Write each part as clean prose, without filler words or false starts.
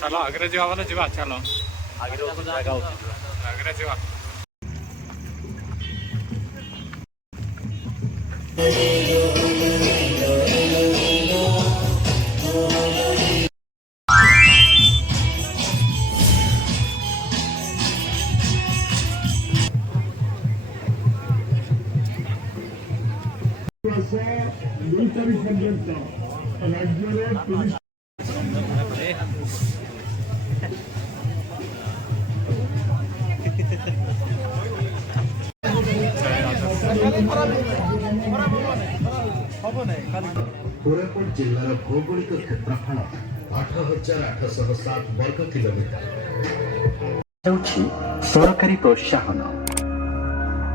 चलो आगे जावा बोले जावा चलो आगे जागा आगे जावा कोरापुट जिल्लार भौगोलिक क्षेत्रफल 8,807 वर्ग किलोमीटर सरकारी प्रोत्साहन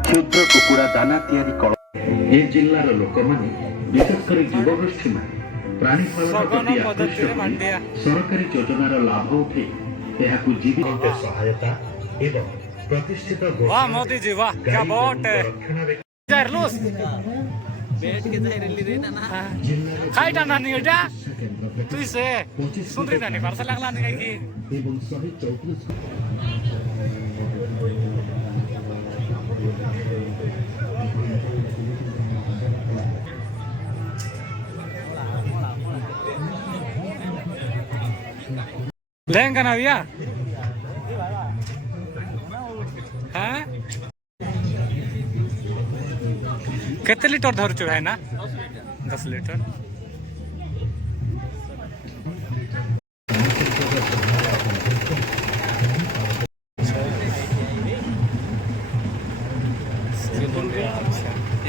क्षुद्र कुकुड़ा दाना तैयारी कल ए जिल्लार लोक माने विशेषकर युवगोष्ठी माने प्राणीपालन प्रति आकर्षित सरकारी योजनार लाभ उठे एहाकु जीवित सहायता एवं प्रतिष्ठित वाह मोदी जी वाह क्या बात है जारलुस बैठ के जाए रली रे ना खाइटा नानी एटा तुई से सुंदरी नानी परसा लागला नि काई की एवं 134 लेंगा ना भैया हाँ केते लीटर धरुଛୁ भाई ना 10 लीटर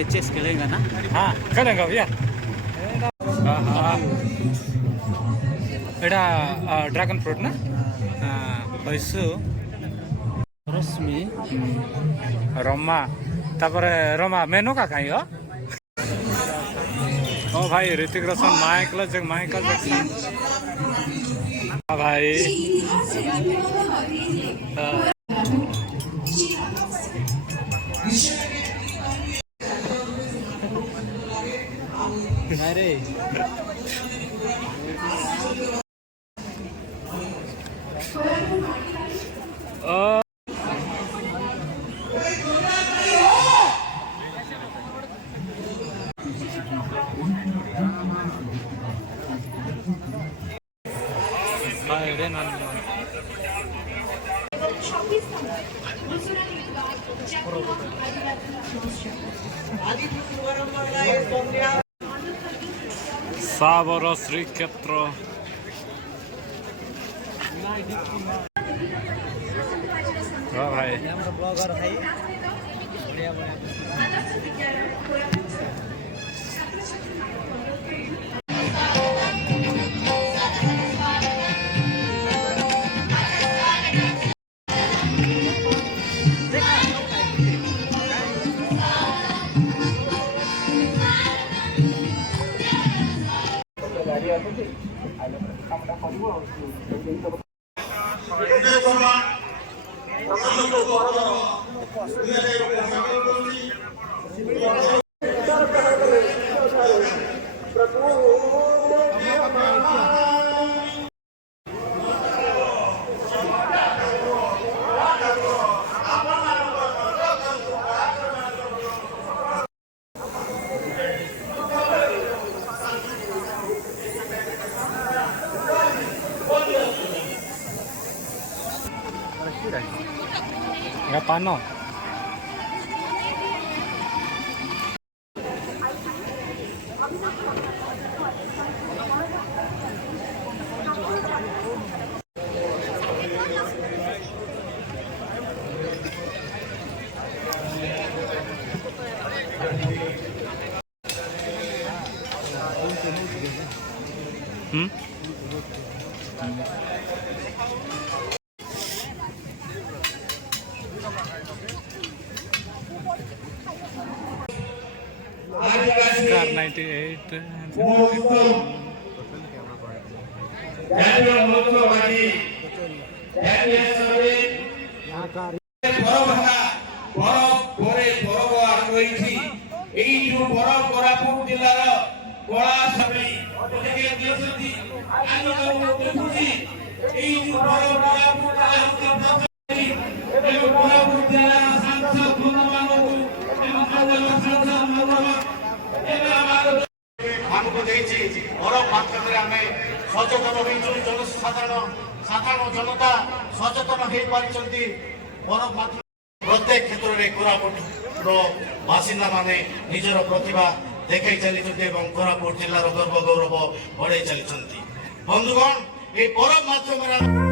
एचएस खेलेगा ना हाँ खेलेगा भैया एटा ड्रैगन फ्रूट ना पैसु रश्मि रमा तापरे रमा मेनू का कहीं हो ओ भाई ऋतिक रोशन माइकल जैक्सन भाई अरे साबर श्रीक्षेत्र भाई ब्लॉगर भाई nggak pano Scar 98 ଆମକୁ ଦେଇଛି ବରଫ ମାଧ୍ୟମରେ ଆମେ ସଚେତନ ହେଇଛୁ ସାଧାରଣ ଜନତା ସଚେତନ ହେଇପାରିଛନ୍ତି ବରଫ ମାଧ୍ୟମରେ ପ୍ରତ୍ୟେକ କ୍ଷେତ୍ରରେ କୋରାପୁଟର ବାସିନ୍ଦାମାନେ ନିଜର ପ୍ରତିଭା ଦେଖାଇ ଚାଲିଛନ୍ତି ଏବଂ କୋରାପୁଟ ଜିଲ୍ଲାର ଗର୍ବ ଗୌରବ ବଢ଼ାଇ ଚାଲିଛନ୍ତି। ବନ୍ଧୁଗଣ, এই বরফ মাধ্যমে